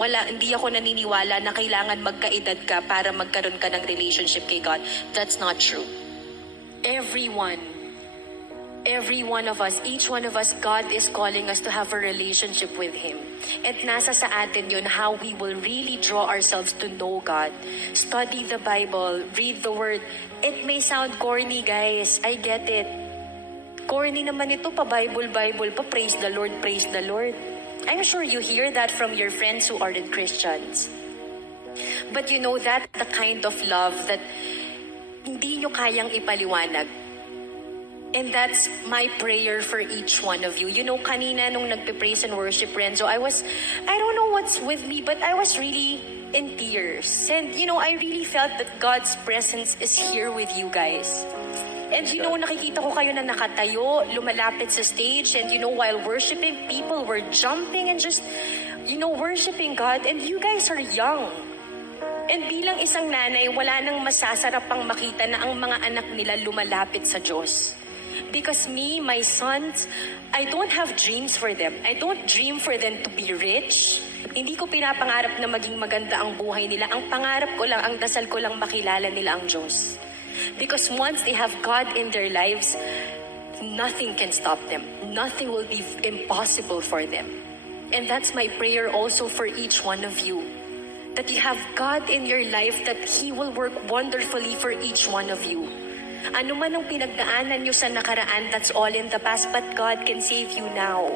Hindi ako naniniwala na kailangan magkaedad ka para magkaroon ka ng relationship kay God. That's not true. Every one of us, each one of us, God is calling us to have a relationship with Him. At nasa sa atin yun, how we will really draw ourselves to know God. Study the Bible, read the Word. It may sound corny, guys. I get it. Corny naman ito, pa-Bible pa, praise the Lord, praise the Lord. I'm sure you hear that from your friends who aren't Christians. But you know, that's the kind of love that hindi nyo kayang ipaliwanag. And that's my prayer for each one of you. You know, kanina nung nagpe-praise and worship, Renzo, I don't know what's with me, but I was really in tears. And you know, I really felt that God's presence is here with you guys. And you know, nakikita ko kayo na nakatayo, lumalapit sa stage, and you know, while worshiping, people were jumping and just, you know, worshiping God, and you guys are young. And bilang isang nanay, wala nang masasarap pang makita na ang mga anak nila lumalapit sa Diyos. Because me, my sons, I don't have dreams for them. I don't dream for them to be rich. Hindi ko pinapangarap na maging maganda ang buhay nila. Ang pangarap ko lang, ang dasal ko lang makilala nila ang Diyos. Because once they have God in their lives, nothing can stop them. Nothing will be impossible for them. And that's my prayer also for each one of you. That you have God in your life, that He will work wonderfully for each one of you. Ano man ang pinagdaanan nyo sa nakaraan, that's all in the past, but God can save you now.